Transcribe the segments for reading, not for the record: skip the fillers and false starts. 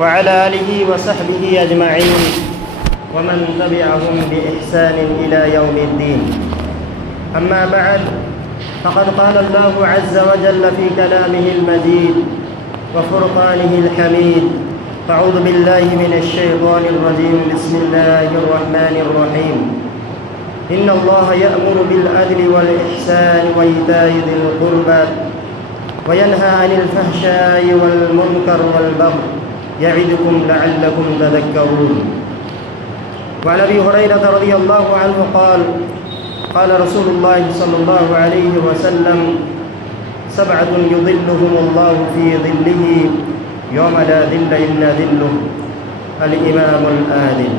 وعلى آله وصحبه أجمعين ومن تبعهم بإحسان إلى يوم الدين. أما بعد، فقد قال الله عز وجل في كلامه المجيد وفرقانه الحميد: أعوذ بالله من الشيطان الرجيم، بسم الله الرحمن الرحيم. إن الله يأمر بالعدل والإحسان وإيتاء ذي القربى وينهى عن الفحشاء والمنكر والبغي يعظكم لعلكم تذكرون. وعن أبي هريرة رضي الله عنه قال: قال رسول الله صلى الله عليه وسلم: سبعة يظلهم الله في ظله يوم لا ظل إلا ظله، الإمام العادل.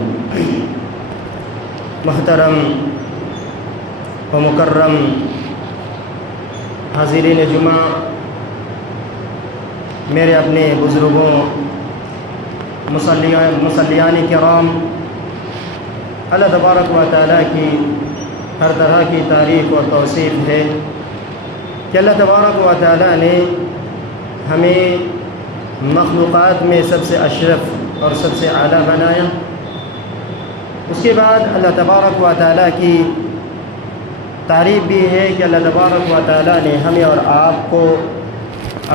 محترم و مکرم حاضرین جمعہ، میرے اپنے بزرگوں، مصلیان کرام، اللہ تبارک و تعالیٰ کی ہر طرح کی تعریف و توصیف ہے کہ اللہ تبارک و تعالیٰ نے ہمیں مخلوقات میں سب سے اشرف اور سب سے اعلیٰ بنایا. اس کے بعد اللہ تبارک و تعالیٰ کی تعریف بھی ہے کہ اللہ تبارک و تعالیٰ نے ہمیں اور آپ کو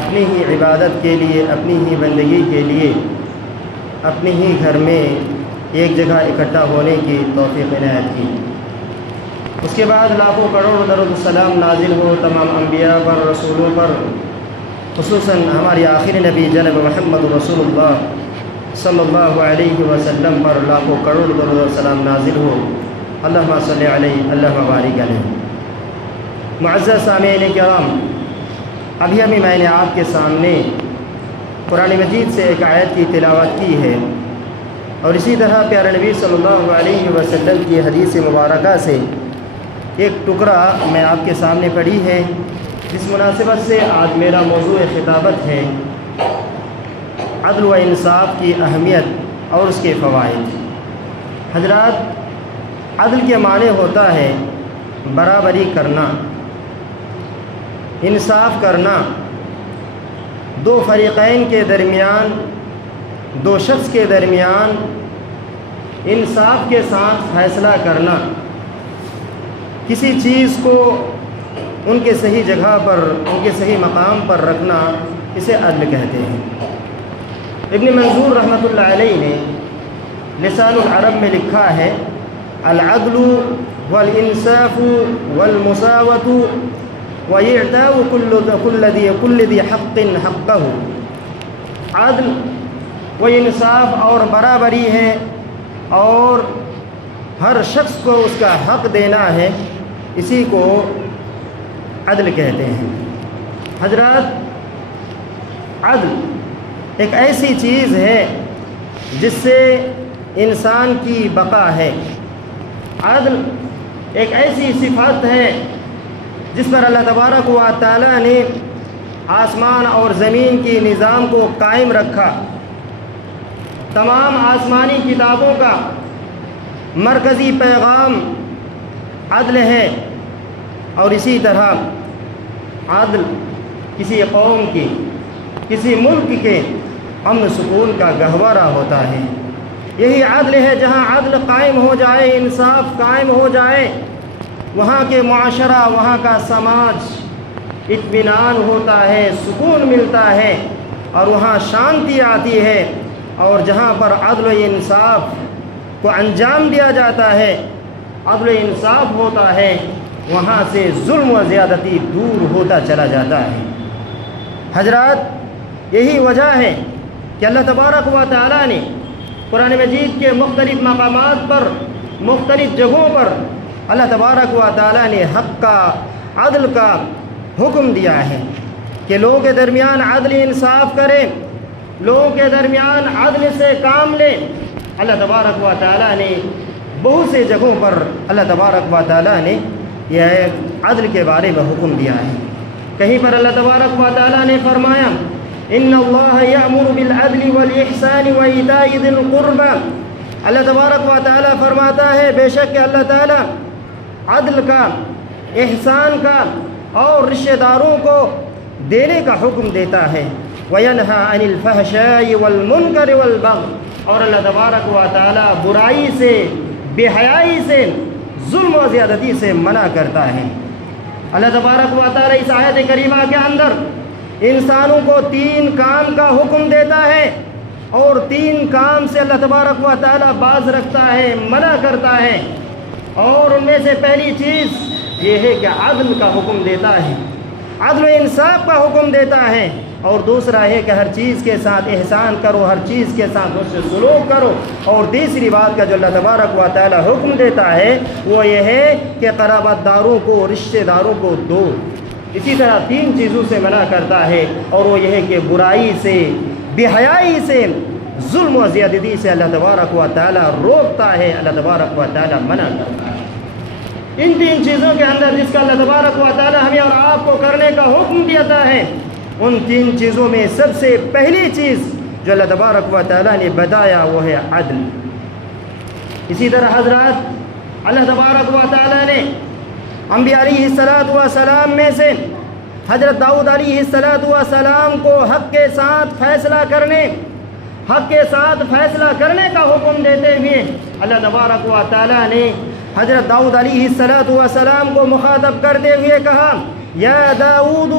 اپنی ہی عبادت کے لیے، اپنی ہی بندگی کے لیے، اپنے ہی گھر میں ایک جگہ اکٹھا ہونے کی توفیق عنایت کی. اس کے بعد لاکھوں کروڑ درود السلام نازل ہو تمام انبیاء پر، رسولوں پر، خصوصاً ہماری آخری نبی جناب محمد رسول اللہ صلی اللہ علیہ وسلم پر لاکھوں کروڑ درود السلام نازل ہو. اللہم صلی علیہ، اللہم بارک علیہ. معزز سامعین کرام، ابھی میں نے آپ کے سامنے قرآن مجید سے ایک آیت کی تلاوت کی ہے، اور اسی طرح پیارے نبی صلی اللہ علیہ وسلم کی حدیث مبارکہ سے ایک ٹکڑا میں آپ کے سامنے پڑھی ہے. اس مناسبت سے آج میرا موضوع خطابت ہے عدل و انصاف کی اہمیت اور اس کے فوائد. حضرات، عدل کے معنی ہوتا ہے برابری کرنا، انصاف کرنا، دو فریقین کے درمیان، دو شخص کے درمیان انصاف کے ساتھ فیصلہ کرنا، کسی چیز کو ان کے صحیح جگہ پر، ان کے صحیح مقام پر رکھنا، اسے عدل کہتے ہیں. ابن منظور رحمۃ اللہ علیہ نے لسان العرب میں لکھا ہے: العدل والانصاف والمساوۃ وإعطاء كل ذي حق حقه. عدل و انصاف اور برابری ہے، اور ہر شخص کو اس کا حق دینا ہے، اسی کو عدل کہتے ہیں. حضرات، عدل ایک ایسی چیز ہے جس سے انسان کی بقا ہے. عدل ایک ایسی صفت ہے جس پر اللہ تبارک و تعالیٰ نے آسمان اور زمین کی نظام کو قائم رکھا. تمام آسمانی کتابوں کا مرکزی پیغام عدل ہے، اور اسی طرح عدل کسی قوم کی، کسی ملک کے امن سکون کا گہوارہ ہوتا ہے. یہی عدل ہے، جہاں عدل قائم ہو جائے، انصاف قائم ہو جائے، وہاں کے معاشرہ، وہاں کا سماج اطمینان ہوتا ہے، سکون ملتا ہے، اور وہاں شانتی آتی ہے. اور جہاں پر عدل و انصاف کو انجام دیا جاتا ہے، عدل و انصاف ہوتا ہے، وہاں سے ظلم و زیادتی دور ہوتا چلا جاتا ہے. حضرات، یہی وجہ ہے کہ اللہ تبارک و تعالیٰ نے قرآن مجید کے مختلف مقامات پر، مختلف جگہوں پر اللہ تبارک و تعالیٰ نے حق کا، عدل کا حکم دیا ہے کہ لوگوں کے درمیان عدل انصاف کریں، لوگوں کے درمیان عدل سے کام لیں. اللہ تبارک و تعالیٰ نے بہت سے جگہوں پر اللہ تبارک و تعالیٰ نے یہ عدل کے بارے میں حکم دیا ہے. کہیں پر اللہ تبارک و تعالیٰ نے فرمایا: ان اللہ یأمر بالعدل والاحسان وایتاء ذی القربى. اللہ تبارک و تعالیٰ فرماتا ہے بے شک کہ اللہ تعالیٰ عدل کا، احسان کا اور رشتہ داروں کو دینے کا حکم دیتا ہے. وَيَنْهَى عَنِ الْفَحْشَاءِ وَالْمُنْكَرِ وَالْبَغْيِ، اور اللہ تبارک و تعالی برائی سے، بے حیائی سے، ظلم و زیادتی سے منع کرتا ہے۔ اللہ تبارک و تعالی اس آیت کریمہ کے اندر انسانوں کو 3 کام کا حکم دیتا ہے، اور 3 کام سے اللہ تبارک و تعالی باز رکھتا ہے، منع کرتا ہے، اور ان میں سے پہلی چیز یہ ہے کہ عدل کا حکم دیتا ہے، عدل و انصاف کا حکم دیتا ہے، اور دوسرا ہے کہ ہر چیز کے ساتھ احسان کرو، ہر چیز کے ساتھ اس سے سلوک کرو، اور تیسری بات کا جو اللہ تبارک و تعالی حکم دیتا ہے وہ یہ ہے کہ قرابت داروں کو، رشتہ داروں کو دو۔ اسی طرح 3 چیزوں سے منع کرتا ہے، اور وہ یہ ہے کہ برائی سے، بے حیائی سے، ظلم و زیادتی سے اللہ تبارک و تعالی روکتا ہے، اللہ تبارک و تعالی منع کرتا ہے۔ ان 3 چیزوں کے اندر جس کا اللہ تبارک و تعالی ہمیں اور آپ کو کرنے کا حکم دیتا ہے، ان 3 چیزوں میں سب سے پہلی چیز جو اللہ تبارک و تعالی نے بتایا وہ ہے عدل۔ اسی طرح حضرات اللہ تبارک و تعالی نے انبیاء علیہ السلام میں سے حضرت داؤد علیہ السلام کو حق کے ساتھ فیصلہ کرنے کا حکم دیتے ہوئے اللہ تبارک و تعالی نے حضرت داؤد علیہ السلام کو مخاطب کرتے ہوئے کہا، یا داؤد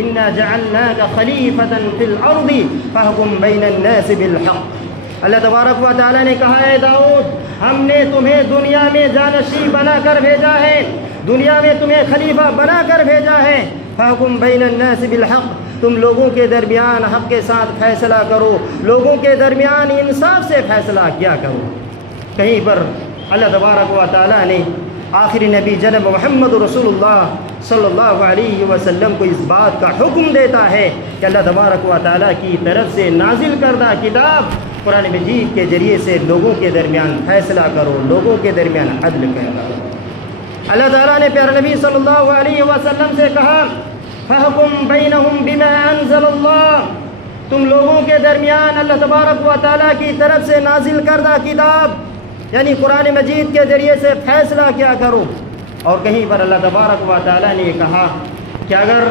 انا جعلناک خلیفۃ فی الارض فاحکم بین الناس بالحق۔ اللہ تبارک و تعالی نے کہا، اے داؤد ہم نے تمہیں دنیا میں جانشین بنا کر بھیجا ہے، دنیا میں تمہیں خلیفہ بنا کر بھیجا ہے، فاحکم بین الناس بالحق، تم لوگوں کے درمیان حق کے ساتھ فیصلہ کرو، لوگوں کے درمیان انصاف سے فیصلہ کیا کرو۔ کہیں پر اللہ تبارک و تعالی نے آخری نبی جناب محمد رسول اللہ صلی اللہ علیہ وسلم کو اس بات کا حکم دیتا ہے کہ اللہ تبارک و تعالی کی طرف سے نازل کردہ کتاب قرآن مجید کے ذریعے سے لوگوں کے درمیان فیصلہ کرو، لوگوں کے درمیان عدل کرو۔ اللہ تعالیٰ نے پیارے نبی صلی اللہ علیہ وسلم سے کہا، فَحْكُمْ بَيْنَهُمْ بِمَا أَنزَلَ اللَّهُ، تم لوگوں کے درمیان اللہ تبارک و تعالیٰ کی طرف سے نازل کردہ کتاب یعنی قرآن مجید کے ذریعے سے فیصلہ کیا کرو۔ اور کہیں پر اللہ تبارک و تعالیٰ نے کہا کہ اگر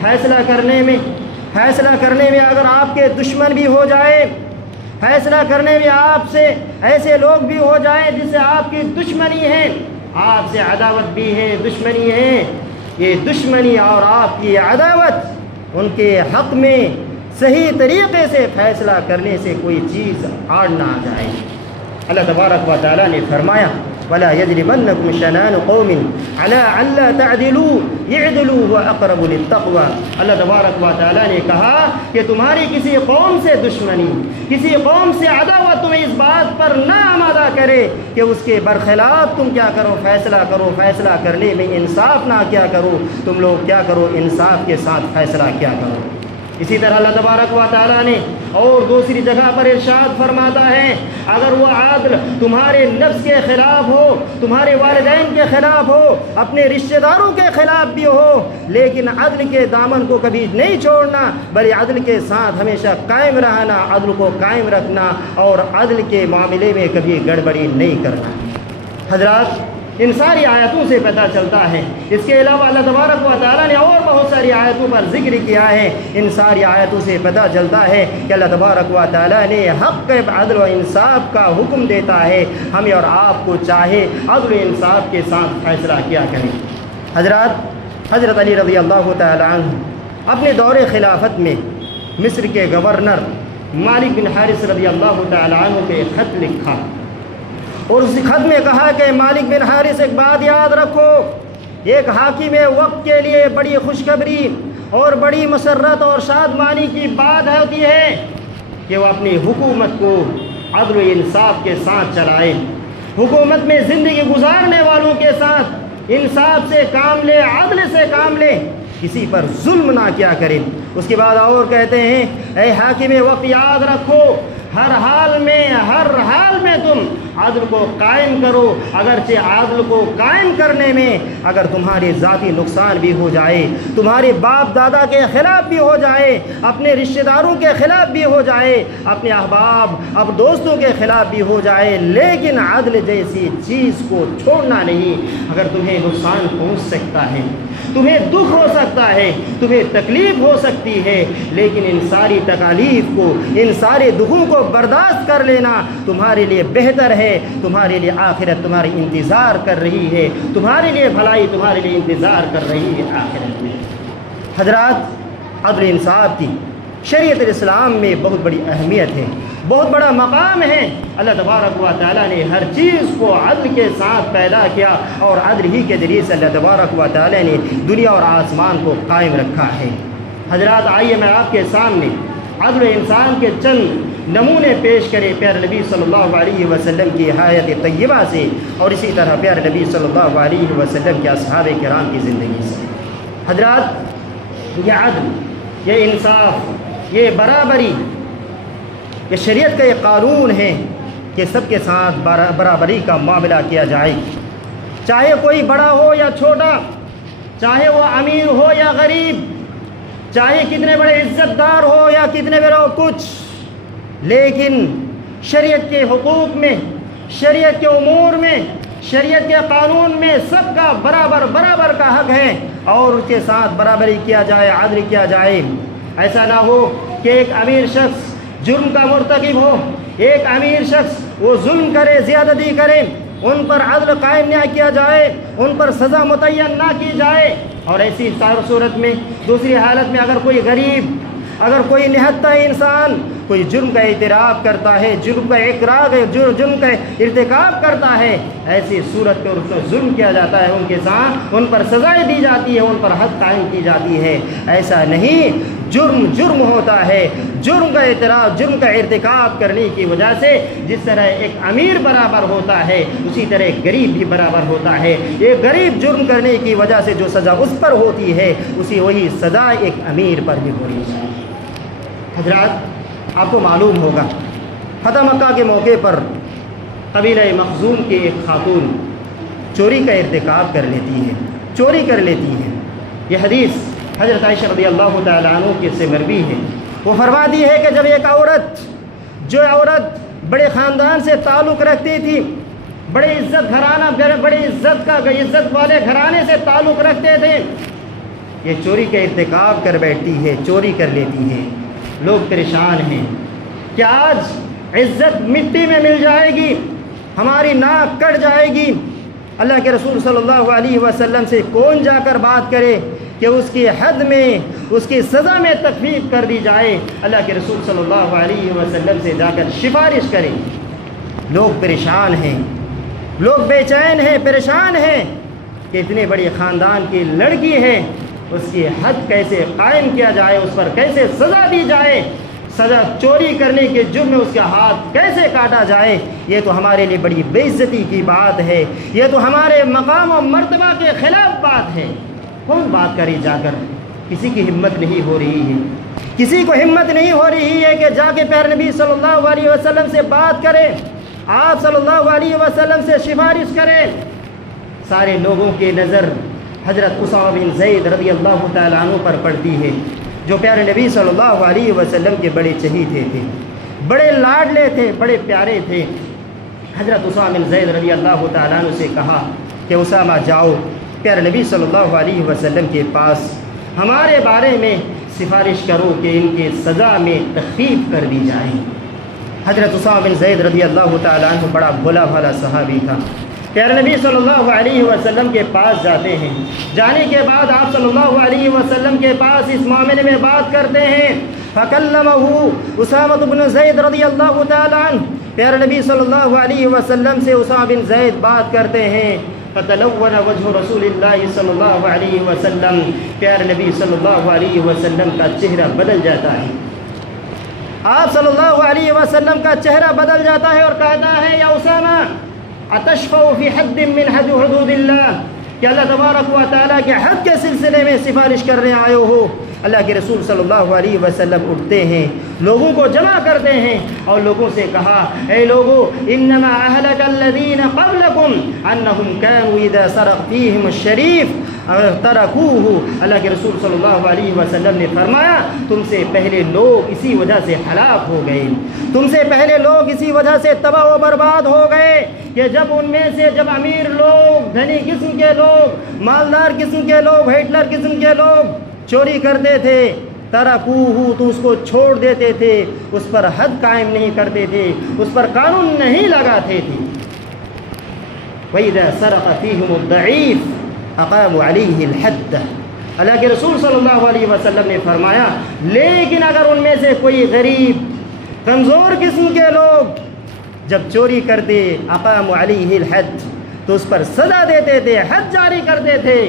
فیصلہ کرنے میں اگر آپ کے دشمن بھی ہو جائے، فیصلہ کرنے میں آپ سے ایسے لوگ بھی ہو جائیں جس سے آپ کی دشمنی ہے، آپ سے عداوت بھی ہے، دشمنی ہے، یہ دشمنی اور آپ کی عداوت ان کے حق میں صحیح طریقے سے فیصلہ کرنے سے کوئی چیز آڑ نہ آ جائے۔ اللہ تبارک و تعالیٰ نے فرمایا، وَلَا يَجْرِمَنَّكُمْ شَنَانُ قَوْمٍ عَلَىٰ أَلَّا تَعْدِلُوا اعْدِلُوا هُوَ أَقْرَبُ لِلتَّقْوَىٰ۔ اللہ تبارک و تعالیٰ نے کہا کہ تمہاری کسی قوم سے دشمنی، کسی قوم سے عداوت تمہیں اس بات پر نہ آمادہ کرے کہ اس کے برخلاف تم کیا کرو، فیصلہ کرو، فیصلہ کرنے میں انصاف نہ کیا کرو، تم لوگ کیا کرو، انصاف کے ساتھ فیصلہ کیا کرو۔ اسی طرح اللہ تبارک و تعالیٰ نے اور دوسری جگہ پر ارشاد فرماتا ہے، اگر وہ عدل تمہارے نفس کے خلاف ہو، تمہارے والدین کے خلاف ہو، اپنے رشتہ داروں کے خلاف بھی ہو، لیکن عدل کے دامن کو کبھی نہیں چھوڑنا، بلکہ عدل کے ساتھ ہمیشہ قائم رہنا، عدل کو قائم رکھنا، اور عدل کے معاملے میں کبھی گڑبڑی نہیں کرنا۔ حضرات ان ساری آیتوں سے پتہ چلتا ہے، اس کے علاوہ اللہ تبارک و تعالیٰ نے اور بہت ساری آیتوں پر ذکر کیا ہے، ان ساری آیتوں سے پتہ چلتا ہے کہ اللہ تبارک و تعالیٰ نے حق عدل و انصاف کا حکم دیتا ہے، ہمیں اور آپ کو چاہے عدل و انصاف کے ساتھ فیصلہ کیا کریں۔ حضرت علی رضی اللہ تعالیٰ عنہ اپنے دور خلافت میں مصر کے گورنر مالک بن حارث رضی اللہ تعالیٰ عنہ کے خط لکھا، اور اس خط میں کہا کہ مالک بن حارث ایک بات یاد رکھو، ایک حاکم وقت کے لیے بڑی خوشخبری اور بڑی مسرت اور شادمانی کی بات ہوتی ہے کہ وہ اپنی حکومت کو عدل و انصاف کے ساتھ چلائے، حکومت میں زندگی گزارنے والوں کے ساتھ انصاف سے کام لے، عدل سے کام لے، کسی پر ظلم نہ کیا کرے۔ اس کے بعد اور کہتے ہیں، اے حاکم وقت یاد رکھو، ہر حال میں تم عدل کو قائم کرو، اگرچہ عدل کو قائم کرنے میں اگر تمہاری ذاتی نقصان بھی ہو جائے، تمہارے باپ دادا کے خلاف بھی ہو جائے، اپنے رشتہ داروں کے خلاف بھی ہو جائے، اپنے احباب اب دوستوں کے خلاف بھی ہو جائے، لیکن عدل جیسی چیز کو چھوڑنا نہیں۔ اگر تمہیں نقصان پہنچ سکتا ہے، تمہیں دکھ ہو سکتا ہے، تمہیں تکلیف ہو سکتی ہے، لیکن ان ساری تکالیف کو، ان سارے دکھوں کو برداشت کر لینا تمہارے لیے بہتر ہے۔ تمہارے لیے آخرت تمہاری انتظار کر رہی ہے، تمہارے لیے بھلائی تمہارے لیے انتظار کر رہی ہے آخرت میں۔ حضرات، عدل انصاف کی شریعت الاسلام میں بہت بڑی اہمیت ہے، بہت بڑا مقام ہے۔ اللہ تبارک و تعالیٰ نے ہر چیز کو عدل کے ساتھ پیدا کیا، اور عدل ہی کے ذریعے سے اللہ تبارک و تعالیٰ نے دنیا اور آسمان کو قائم رکھا ہے۔ حضرات، آئیے میں آپ کے سامنے عدل و انسان کے چند نمونے پیش کرے پیارے نبی صلی اللہ علیہ وسلم کی حیات طیبہ سے، اور اسی طرح پیارے نبی صلی اللہ علیہ وسلم کے اصحاب کرام کی زندگی سے۔ حضرات، یہ عدل، یہ انصاف، یہ برابری، یہ شریعت کا یہ قانون ہے کہ سب کے ساتھ برابری کا معاملہ کیا جائے، چاہے کوئی بڑا ہو یا چھوٹا، چاہے وہ امیر ہو یا غریب، چاہے کتنے بڑے عزت دار ہو یا کتنے بڑے کچھ، لیکن شریعت کے حقوق میں، شریعت کے امور میں، شریعت کے قانون میں سب کا برابر کا حق ہے، اور اس کے ساتھ برابری کیا جائے، عدل کیا جائے۔ ایسا نہ ہو کہ ایک امیر شخص جرم کا مرتکب ہو، ایک امیر شخص وہ ظلم کرے، زیادتی کرے، ان پر عدل قائم نہ کیا جائے، ان پر سزا متعین نہ کی جائے۔ اور ایسی صورت میں، دوسری حالت میں، اگر کوئی غریب، اگر کوئی نہتا انسان کوئی جرم کا اعتراف کرتا ہے، جرم کا اقرار، جرم کا ارتکاب کرتا ہے، ایسی صورت میں اس پر ظلم کیا جاتا ہے، ان کے ساتھ ان پر سزائیں دی جاتی ہے، ان پر حد قائم کی جاتی ہے۔ ایسا نہیں، جرم ہوتا ہے، جرم کا اعتراف، جرم کا ارتکاب کرنے کی وجہ سے جس طرح ایک امیر برابر ہوتا ہے، اسی طرح ایک غریب بھی برابر ہوتا ہے۔ ایک غریب جرم کرنے کی وجہ سے جو سزا اس پر ہوتی ہے، وہی سزا ایک امیر پر بھی ہونی چاہیے۔ حضرات، آپ کو معلوم ہوگا، فتح مکہ کے موقع پر قبیلہ مخزوم کی ایک خاتون چوری کا ارتکاب کر لیتی ہے۔ یہ حدیث حضرت عائشہ رضی اللہ تعالیٰ عنہ کی سے مروی ہے۔ وہ فرماتی ہے کہ جب ایک عورت بڑے خاندان سے تعلق رکھتی تھی، بڑے عزت والے گھرانے سے تعلق رکھتے تھے، یہ چوری کا ارتکاب کر بیٹھتی ہے، چوری کر لیتی ہے۔ لوگ پریشان ہیں کہ آج عزت مٹی میں مل جائے گی، ہماری ناک کٹ جائے گی۔ اللہ کے رسول صلی اللہ علیہ وسلم سے کون جا کر بات کرے کہ اس کی حد میں، اس کی سزا میں تخفیف کر دی جائے؟ اللہ کے رسول صلی اللہ علیہ وسلم سے جا کر سفارش کریں۔ لوگ پریشان ہیں، لوگ بے چین ہیں، پریشان ہیں کہ اتنے بڑے خاندان کی لڑکی ہے، اس کی حد کیسے قائم کیا جائے، اس پر کیسے سزا دی جائے، سزا چوری کرنے کے جرم میں اس کا ہاتھ کیسے کاٹا جائے؟ یہ تو ہمارے لیے بڑی بے عزتی کی بات ہے، یہ تو ہمارے مقام و مرتبہ کے خلاف بات ہے۔ کون بات کرے جا کر؟ کسی کی ہمت نہیں ہو رہی ہے، کسی کو ہمت نہیں ہو رہی ہے کہ جا کے پیارے نبی صلی اللہ علیہ وسلم سے بات کرے، آپ صلی اللہ علیہ وسلم سے سفارش کرے۔ سارے لوگوں کی نظر حضرت اسامہ بن زید رضی اللہ تعالیٰ عنہ پر پڑتی ہے، جو پیارے نبی صلی اللہ علیہ وسلم کے بڑے چہیتے تھے، بڑے لاڈلے تھے، بڑے پیارے تھے۔ حضرت اسامہ بن زید رضی اللہ تعالیٰ عنہ سے کہا کہ اسامہ جاؤ پیارے نبی صلی اللہ علیہ وسلم کے پاس، ہمارے بارے میں سفارش کرو کہ ان کی سزا میں تخفیف کر دی جائے۔ حضرت اسامہ بن زید رضی اللہ تعالیٰ عنہ بڑا بھولا بھالا صحابی تھا۔ پیارے نبی صلی اللہ علیہ وسلم کے پاس جاتے ہیں، جانے کے بعد آپ صلی اللہ علیہ وسلم کے پاس اس معاملے میں بات کرتے ہیں۔ فَكَلَّمَهُ اسامہ بن زید رضی اللہ تعالیٰ عنہ، پیارے نبی صلی اللہ علیہ وسلم سے اسامہ بن زید بات کرتے ہیں۔ فَتَلَوَّنَ وَجْهُ رسول اللہ صلی اللہ علیہ وسلم، پیارے نبی صلی اللہ علیہ وسلم کا چہرہ بدل جاتا ہے، آپ صلی اللہ علیہ وسلم کا چہرہ بدل جاتا ہے اور کہتا ہے یا اسامہ اتشفع فی حد من حدود اللہ، کہ اللہ تبارک و تعالیٰ کے حد کے سلسلے میں سفارش کرنے آئے ہو؟ اللہ کے رسول صلی اللہ علیہ وسلم اٹھتے ہیں، لوگوں کو جمع کرتے ہیں اور لوگوں سے کہا، اے لوگو، انما اہلک الذین قبلکم انہم کانوا اذا سرق فیہم الشریف ترکوہ، اللہ کے رسول صلی اللہ علیہ وسلم نے فرمایا تم سے پہلے لوگ اسی وجہ سے ہلاک ہو گئے، تم سے پہلے لوگ اسی وجہ سے تباہ و برباد ہو گئے کہ جب ان میں سے جب امیر لوگ، دھنی قسم کے لوگ، مالدار قسم کے لوگ، ہٹلر قسم کے لوگ چوری کرتے تھے، ترکوہ تو اس کو چھوڑ دیتے تھے، اس پر حد قائم نہیں کرتے تھے، اس پر قانون نہیں لگاتے تھے۔ وَإِذَا سَرَقَ فِيهِمُ الضَّعِيفُ أَقَامُوا عَلَيْهِ الْحَدَّ، اللہ کے رسول صلی اللہ علیہ وسلم نے فرمایا لیکن اگر ان میں سے کوئی غریب کمزور قسم کے لوگ جب چوری کرتے اقاموا علیہ الحد تو اس پر سزا دیتے تھے، حد جاری کرتے تھے۔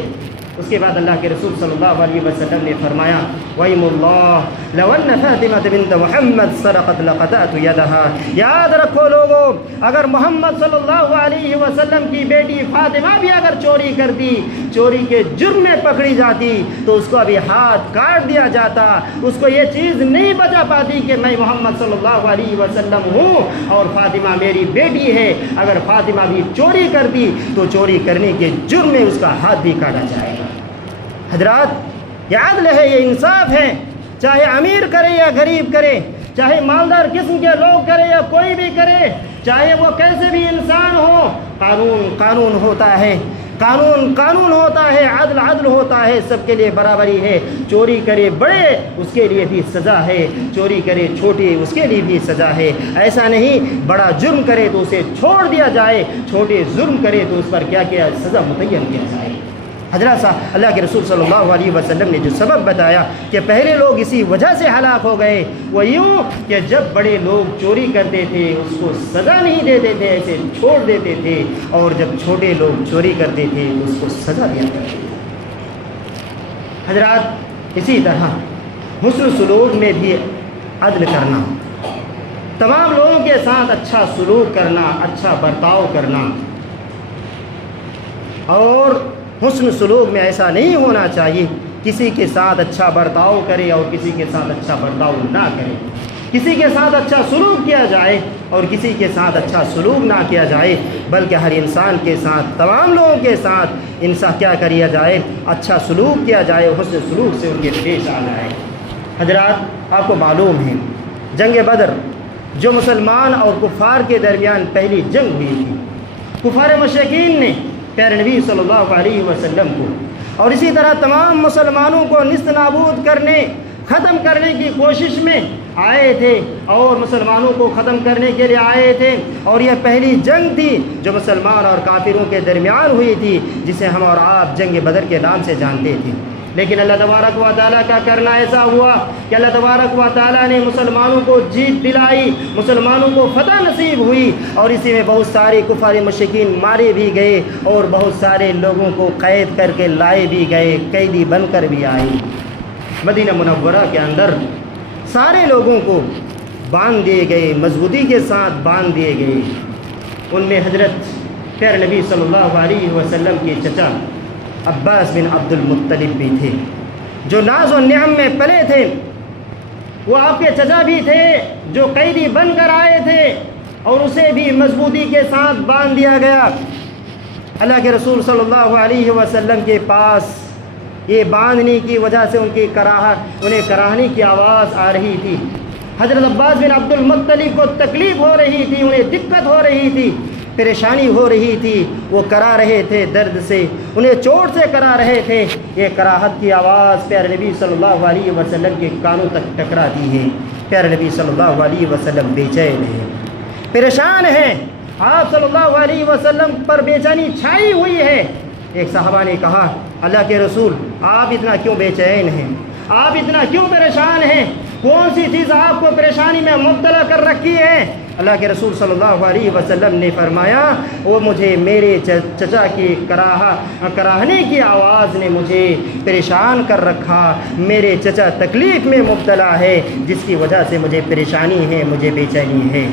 اس کے بعد اللہ کے رسول صلی اللہ علیہ وسلم نے فرمایا وَإِمُ اللَّهِ لَوْ أَنَّ فَاطِمَةَ بِنْتَ مُحَمَّدٍ سَرَقَتْ لَقَطَعْتُ يَدَهَا، یاد رکھو لوگوں، اگر محمد صلی اللہ علیہ وسلم کی بیٹی فاطمہ بھی اگر چوری کرتی، چوری کے جرم میں پکڑی جاتی تو اس کو ابھی ہاتھ کاٹ دیا جاتا، اس کو یہ چیز نہیں بچا پاتی کہ میں محمد صلی اللہ علیہ وسلم ہوں اور فاطمہ میری بیٹی ہے۔ اگر فاطمہ بھی چوری کرتی تو چوری کرنے کے جرم میں اس کا ہاتھ بھی کاٹا جائے گا۔ حضرات یہ عدل ہے، یہ انصاف ہے، چاہے امیر کرے یا غریب کرے، چاہے مالدار قسم کے لوگ کرے یا کوئی بھی کرے، چاہے وہ کیسے بھی انسان ہو، قانون قانون ہوتا ہے، قانون قانون ہوتا ہے، عدل عدل ہوتا ہے، سب کے لیے برابری ہے۔ چوری کرے بڑے اس کے لیے بھی سزا ہے، چوری کرے چھوٹے اس کے لیے بھی سزا ہے۔ ایسا نہیں بڑا جرم کرے تو اسے چھوڑ دیا جائے، چھوٹے جرم کرے تو اس پر کیا سزا متعین کیا جائے۔ حضرات صاحب اللہ کے رسول صلی اللہ علیہ وسلم نے جو سبب بتایا کہ پہلے لوگ اسی وجہ سے ہلاک ہو گئے وہ یوں کہ جب بڑے لوگ چوری کرتے تھے اس کو سزا نہیں دیتے تھے، ایسے چھوڑ دیتے تھے، اور جب چھوٹے لوگ چوری کرتے تھے اس کو سزا دیا کرتے تھے۔ حضرات اسی طرح حسن سلوک میں بھی عدل کرنا، تمام لوگوں کے ساتھ اچھا سلوک کرنا، اچھا برتاؤ کرنا، اور حسن سلوک میں ایسا نہیں ہونا چاہیے کسی کے ساتھ اچھا برتاؤ کرے اور کسی کے ساتھ اچھا برتاؤ نہ کرے، کسی کے ساتھ اچھا سلوک کیا جائے اور کسی کے ساتھ اچھا سلوک نہ کیا جائے، بلکہ ہر انسان کے ساتھ، تمام لوگوں کے ساتھ انسان کیا کیا جائے، اچھا سلوک کیا جائے، حسن سلوک سے ان کے پیش آ جائے۔ حضرات آپ کو معلوم ہے جنگ بدر جو مسلمان اور کفار کے درمیان پہلی جنگ ہوئی تھی، کفار مشرکین نے پیارے نبی صلی اللہ علیہ وسلم کو اور اسی طرح تمام مسلمانوں کو نیست نابود کرنے، ختم کرنے کی کوشش میں آئے تھے اور مسلمانوں کو ختم کرنے کے لیے آئے تھے، اور یہ پہلی جنگ تھی جو مسلمان اور کافروں کے درمیان ہوئی تھی، جسے ہم اور آپ جنگ بدر کے نام سے جانتے تھے۔ لیکن اللہ تبارک و تعالیٰ کا کرنا ایسا ہوا کہ اللہ تبارک و تعالیٰ نے مسلمانوں کو جیت دلائی، مسلمانوں کو فتح نصیب ہوئی، اور اسی میں بہت سارے کفار مشرکین مارے بھی گئے اور بہت سارے لوگوں کو قید کر کے لائے بھی گئے، قیدی بن کر بھی آئے۔ مدینہ منورہ کے اندر سارے لوگوں کو باندھ دیے گئے، مضبوطی کے ساتھ باندھ دیے گئے۔ ان میں حضرت پیارے نبی صلی اللہ علیہ وسلم کے چچا عباس بن عبد المطلب بھی تھے، جو ناز و نعم میں پلے تھے، وہ آپ کے چچا بھی تھے جو قیدی بن کر آئے تھے، اور اسے بھی مضبوطی کے ساتھ باندھ دیا گیا۔ اللہ کے رسول صلی اللہ علیہ وسلم کے پاس یہ باندھنے کی وجہ سے انہیں کراہنے کی آواز آ رہی تھی۔ حضرت عباس بن عبد المطلب کو تکلیف ہو رہی تھی، انہیں دقت ہو رہی تھی، پریشانی ہو رہی تھی، وہ کرا رہے تھے درد سے، انہیں چوٹ سے کرا رہے تھے۔ یہ کراہت کی آواز پیارے نبی صلی اللہ علیہ وسلم کے کانوں تک ٹکراتی ہے۔ پیارے نبی صلی اللہ علیہ وسلم بے چین ہیں، پریشان ہیں، آپ صلی اللہ علیہ وسلم پر بے چینی چھائی ہوئی ہے۔ ایک صحابہ نے کہا اللہ کے رسول آپ اتنا کیوں بے چین ہیں، آپ اتنا کیوں پریشان ہیں، کون سی چیز آپ کو پریشانی میں مبتلا کر رکھی ہے؟ اللہ کے رسول صلی اللہ علیہ وسلم نے فرمایا وہ مجھے میرے چچا کی کراہنے کی آواز نے مجھے پریشان کر رکھا، میرے چچا تکلیف میں مبتلا ہے جس کی وجہ سے مجھے پریشانی ہے، مجھے بے چینی ہے۔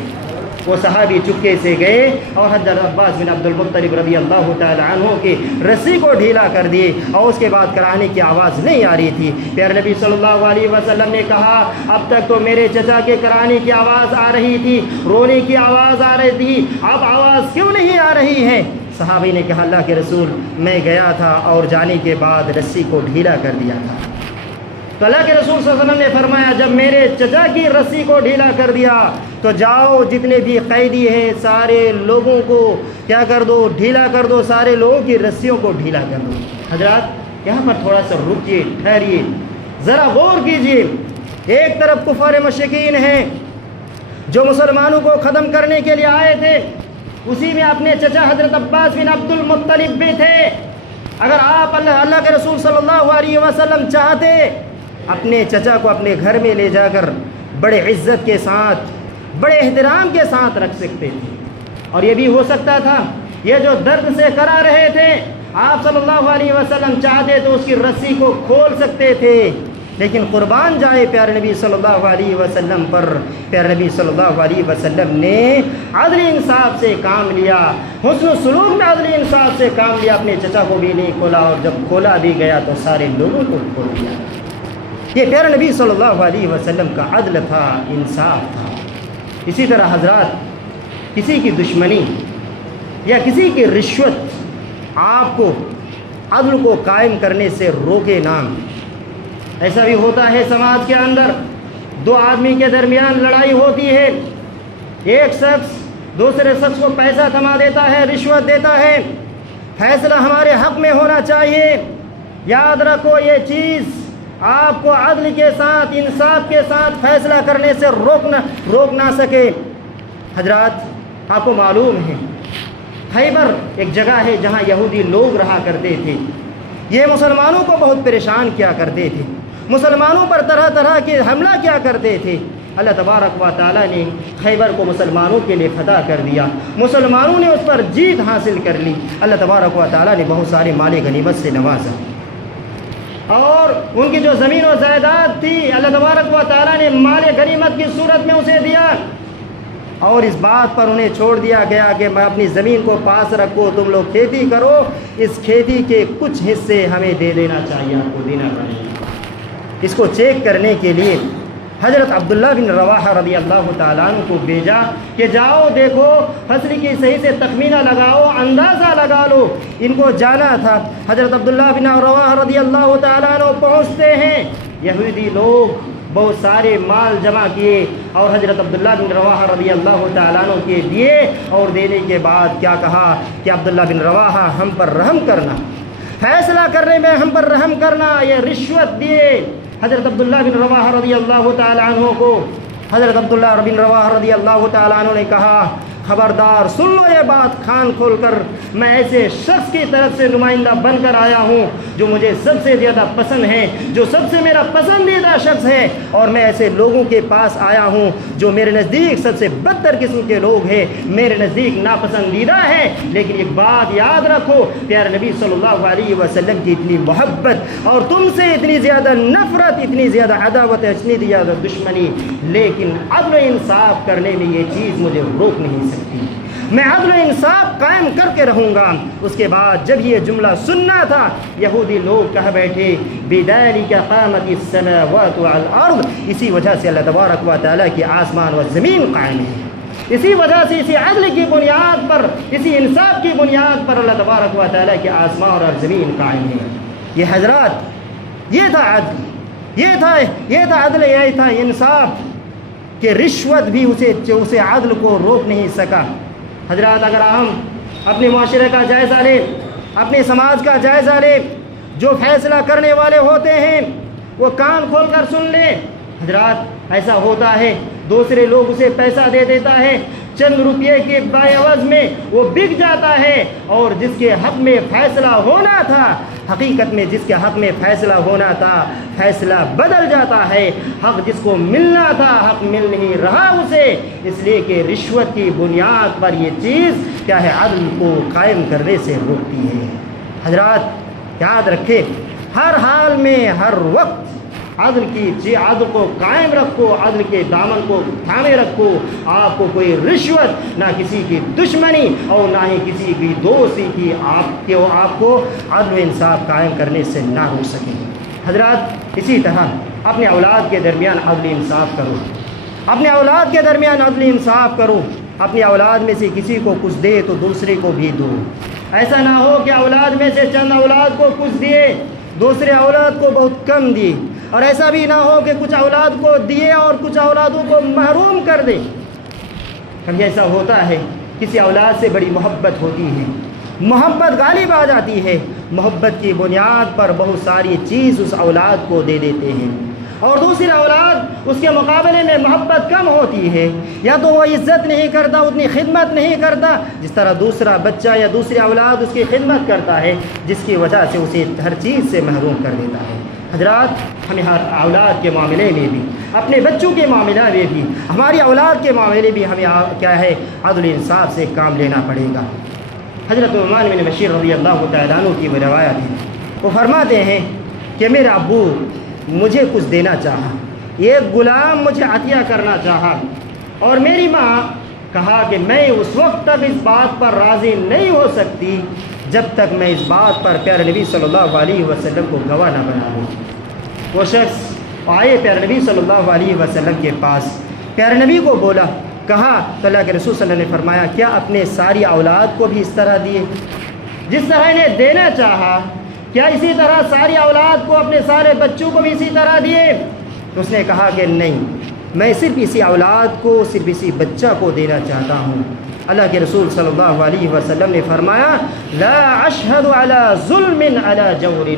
وہ صحابی چپکے سے گئے اور حضرت عباس بن عبد المطلب رضی اللہ تعالی عنہ کی رسی کو ڈھیلا کر دیے، اور اس کے بعد کراہنے کی آواز نہیں آ رہی تھی۔ پیارے نبی صلی اللہ علیہ وسلم نے کہا اب تک تو میرے چچا کے کراہنے کی آواز آ رہی تھی، رونے کی آواز آ رہی تھی، اب آواز کیوں نہیں آ رہی ہے؟ صحابی نے کہا اللہ کے رسول میں گیا تھا اور جانے کے بعد رسی کو ڈھیلا کر دیا تھا۔ تو اللہ کے رسول صلی اللہ علیہ وسلم نے فرمایا جب میرے چچا کی رسی کو ڈھیلا کر دیا تو جاؤ جتنے بھی قیدی ہیں سارے لوگوں کو کیا کر دو، ڈھیلا کر دو، سارے لوگوں کی رسیوں کو ڈھیلا کر دو۔ حضرات یہاں پر تھوڑا سا رکیے، ٹھہریے، ذرا غور کیجیے۔ ایک طرف کفار مشرکین ہیں جو مسلمانوں کو ختم کرنے کے لیے آئے تھے، اسی میں اپنے چچا حضرت عباس بن عبد المطلب بھی تھے۔ اگر آپ اللہ کے رسول صلی اللہ علیہ وسلم چاہتے اپنے چچا کو اپنے گھر میں لے جا کر بڑے عزت کے ساتھ بڑے احترام کے ساتھ رکھ سکتے تھے، اور یہ بھی ہو سکتا تھا یہ جو درد سے کرا رہے تھے آپ صلی اللہ علیہ وسلم چاہتے تو اس کی رسی کو کھول سکتے تھے، لیکن قربان جائے پیارے نبی صلی اللہ علیہ وسلم پر، پیارے نبی صلی اللہ علیہ وسلم نے عدل انصاف سے کام لیا، حسن و سلوک میں عدل انصاف سے کام لیا، اپنے چچا کو بھی نہیں کھولا، اور جب کھولا بھی گیا تو سارے لوگوں کو کھول دیا۔ یہ پیارے نبی صلی اللہ علیہ وسلم کا عدل تھا، انصاف تھا۔ اسی طرح حضرات کسی کی دشمنی یا کسی کی رشوت آپ کو عدل کو قائم کرنے سے روکے نہ۔ ایسا بھی ہوتا ہے سماج کے اندر، دو آدمی کے درمیان لڑائی ہوتی ہے، ایک شخص دوسرے شخص کو پیسہ تھما دیتا ہے، رشوت دیتا ہے، فیصلہ ہمارے حق میں ہونا چاہیے۔ یاد رکھو یہ چیز آپ کو عدل کے ساتھ انصاف کے ساتھ فیصلہ کرنے سے روک نہ سکے۔ حضرات آپ کو معلوم ہے خیبر ایک جگہ ہے جہاں یہودی لوگ رہا کرتے تھے، یہ مسلمانوں کو بہت پریشان کیا کرتے تھے، مسلمانوں پر طرح طرح کے حملہ کیا کرتے تھے۔ اللہ تبارک و تعالیٰ نے خیبر کو مسلمانوں کے لیے فتح کر دیا، مسلمانوں نے اس پر جیت حاصل کر لی، اللہ تبارک و تعالیٰ نے بہت سارے مال غنیمت سے نوازا، اور ان کی جو زمین و جائیداد تھی اللہ تبارک و تعالیٰ نے مال غنیمت کی صورت میں اسے دیا، اور اس بات پر انہیں چھوڑ دیا گیا کہ میں اپنی زمین کو پاس رکھو، تم لوگ کھیتی کرو، اس کھیتی کے کچھ حصے ہمیں دے دینا چاہیے، آپ کو دینا پڑے گا۔ اس کو چیک کرنے کے لیے حضرت عبداللہ بن رواحہ رضی اللہ تعالیٰ عنہ کو بھیجا کہ جاؤ دیکھو فصل کی صحیح سے تخمینہ لگاؤ، اندازہ لگا لو۔ ان کو جانا تھا، حضرت عبداللہ بن رواحہ رضی اللہ تعالیٰ عنہ پہنچتے ہیں، یہودی لوگ بہت سارے مال جمع کیے اور حضرت عبداللہ بن رواحہ رضی اللہ تعالیٰ عنہ کے دیے، اور دینے کے بعد کیا کہا کہ عبداللہ بن رواحہ ہم پر رحم کرنا، فیصلہ کرنے میں ہم پر رحم کرنا۔ یہ رشوت دیے حضرت عبداللہ بن رواحہ رضی اللہ تعالیٰ عنہ کو۔ حضرت عبداللہ بن رواحہ رضی اللہ تعالیٰ عنہ نے کہا خبردار سن لو یہ بات کان کھول کر، میں ایسے شخص کی طرف سے نمائندہ بن کر آیا ہوں جو مجھے سب سے زیادہ پسند ہے، جو سب سے میرا پسندیدہ شخص ہے، اور میں ایسے لوگوں کے پاس آیا ہوں جو میرے نزدیک سب سے بدتر قسم کے لوگ ہیں، میرے نزدیک ناپسندیدہ ہیں۔ لیکن ایک بات یاد رکھو، پیارے نبی صلی اللہ علیہ وسلم کی اتنی محبت اور تم سے اتنی زیادہ نفرت، اتنی زیادہ عداوت، اتنی زیادہ دشمنی، لیکن عدل و انصاف کرنے میں یہ چیز مجھے روک نہیں سکتی، میں عدل و انصاف قائم کر کے رہوں گا۔ اس کے بعد جب یہ جملہ سننا تھا، یہودی لوگ کہہ بیٹھے بِذَلِكَ قَامَتِ السَّمَاوَاتُ وَالْأَرْضُ، اسی وجہ سے اللہ تبارک و تعالیٰ کی آسمان و زمین قائم ہے، اسی وجہ سے اسی عدل کی بنیاد پر، اسی انصاف کی بنیاد پر اللہ تبارک و تعالیٰ کی آسمان اور زمین قائم ہے۔ یہ حضرات یہ تھا عدل، یہ تھا عدل، یہ تھا انصاف، کہ رشوت بھی اسے عدل کو روک نہیں سکا۔ حضرات اگر ہم اپنے معاشرے کا جائزہ لیں، اپنے سماج کا جائزہ لیں، جو فیصلہ کرنے والے ہوتے ہیں وہ کان کھول کر سن لیں۔ حضرات ایسا ہوتا ہے دوسرے لوگ اسے پیسہ دے دیتا ہے، چند روپئے کے عوض میں وہ بک جاتا ہے، اور جس کے حق میں فیصلہ ہونا تھا، حقیقت میں جس کے حق میں فیصلہ ہونا تھا، فیصلہ بدل جاتا ہے، حق جس کو ملنا تھا حق مل نہیں رہا اسے، اس لیے کہ رشوت کی بنیاد پر یہ چیز کیا ہے، عدل کو قائم کرنے سے روکتی ہے۔ حضرات یاد رکھیں، ہر حال میں ہر وقت عدل کو قائم رکھو، عدل کے دامن کو تھامے رکھو۔ آپ کو کوئی رشوت، نہ کسی کی دشمنی اور نہ ہی کسی کی دوستی کی آپ کو عدل و انصاف قائم کرنے سے نہ روک سکے۔ حضرات اسی طرح اپنے اولاد کے درمیان عدل انصاف کرو، اپنے اولاد کے درمیان عدل انصاف کرو، اپنی اولاد میں سے کسی کو کچھ دے تو دوسرے کو بھی دو۔ ایسا نہ ہو کہ اولاد میں سے چند اولاد کو کچھ دیے، دوسرے اولاد کو بہت کم دی، اور ایسا بھی نہ ہو کہ کچھ اولاد کو دیے اور کچھ اولادوں کو محروم کر دے۔ کبھی ایسا ہوتا ہے کسی اولاد سے بڑی محبت ہوتی ہے، محبت غالب آ جاتی ہے، محبت کی بنیاد پر بہت ساری چیز اس اولاد کو دے دیتے ہیں، اور دوسری اولاد اس کے مقابلے میں محبت کم ہوتی ہے، یا تو وہ عزت نہیں کرتا، اتنی خدمت نہیں کرتا جس طرح دوسرا بچہ یا دوسری اولاد اس کی خدمت کرتا ہے، جس کی وجہ سے اسے ہر چیز سے محروم کر دیتا ہے۔ حضرات، ہمیں ہر اولاد کے معاملے میں بھی، اپنے بچوں کے معاملے میں بھی، ہماری اولاد کے معاملے بھی ہمیں کیا ہے، عدل انصاف سے کام لینا پڑے گا۔ حضرت نعمان بن بشیر رضی اللہ تعالیٰ عنہ کی وہ روایت ہے، وہ فرماتے ہیں کہ میرے ابو مجھے کچھ دینا چاہا، ایک غلام مجھے عطیہ کرنا چاہا، اور میری ماں کہا کہ میں اس وقت تک اس بات پر راضی نہیں ہو سکتی جب تک میں اس بات پر پیارے نبی صلی اللہ علیہ وسلم کو گواہ نہ بنا لوں۔ وہ شخص آئے پیارے نبی صلی اللہ علیہ وسلم کے پاس، پیارے نبی کو بولا، کہا تو اللہ کے رسول صلی اللہ علیہ وسلم نے فرمایا، کیا اپنے ساری اولاد کو بھی اس طرح دیے؟ جس طرح انہیں دینا چاہا، کیا اسی طرح ساری اولاد کو، اپنے سارے بچوں کو بھی اسی طرح دیے؟ تو اس نے کہا کہ نہیں، میں صرف اسی اولاد کو، صرف اسی بچہ کو دینا چاہتا ہوں۔ اللہ کے رسول صلی اللہ علیہ وسلم نے فرمایا، لا اشہد علی ظلم علی جور۔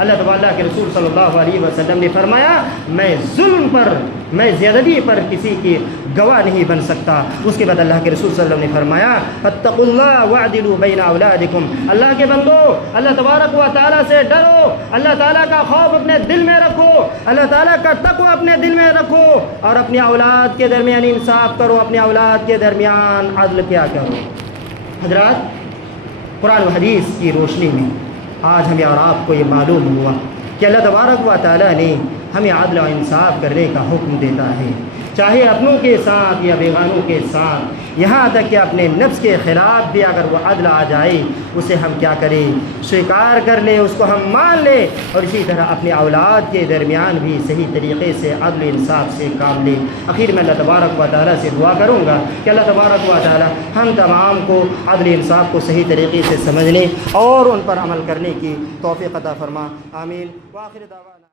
اللہ کے رسول صلی اللہ علیہ وسلم نے فرمایا، میں ظلم پر، میں زیادتی پر کسی کی گواہ نہیں بن سکتا۔ اس کے بعد اللہ کے رسول صلی اللہ علیہ وسلم نے فرمایا، فاتقوا اللہ واعدلوا بین اولادکم۔ اللہ کے بندو، اللہ تبارک و تعالیٰ سے ڈرو، اللہ تعالیٰ کا خوف اپنے دل میں رکھو، اللہ تعالیٰ کا تقوی اپنے دل میں رکھو، اور اپنی اولاد کے درمیان انصاف کرو، اپنی اولاد کے درمیان عدل کیا کرو۔ حضرات، قرآن و حدیث کی روشنی میں آج ہمیں اور آپ کو یہ معلوم ہوا کہ اللہ تبارک و تعالیٰ نے ہمیں عدل و انصاف کرنے کا حکم دیتا ہے، چاہے اپنوں کے ساتھ یا بیگانوں کے ساتھ، یہاں تک کہ اپنے نفس کے خلاف بھی اگر وہ عدل آ جائے اسے ہم کیا کریں، سویکار کر لیں، اس کو ہم مان لیں، اور اسی طرح اپنے اولاد کے درمیان بھی صحیح طریقے سے عدل انصاف سے کام لیں۔ آخر میں اللہ تبارک و تعالیٰ سے دعا کروں گا کہ اللہ تبارک و تعالیٰ ہم تمام کو عدل انصاف کو صحیح طریقے سے سمجھنے اور ان پر عمل کرنے کی توفیق عطا فرما، آمین۔ وآخر دعوانا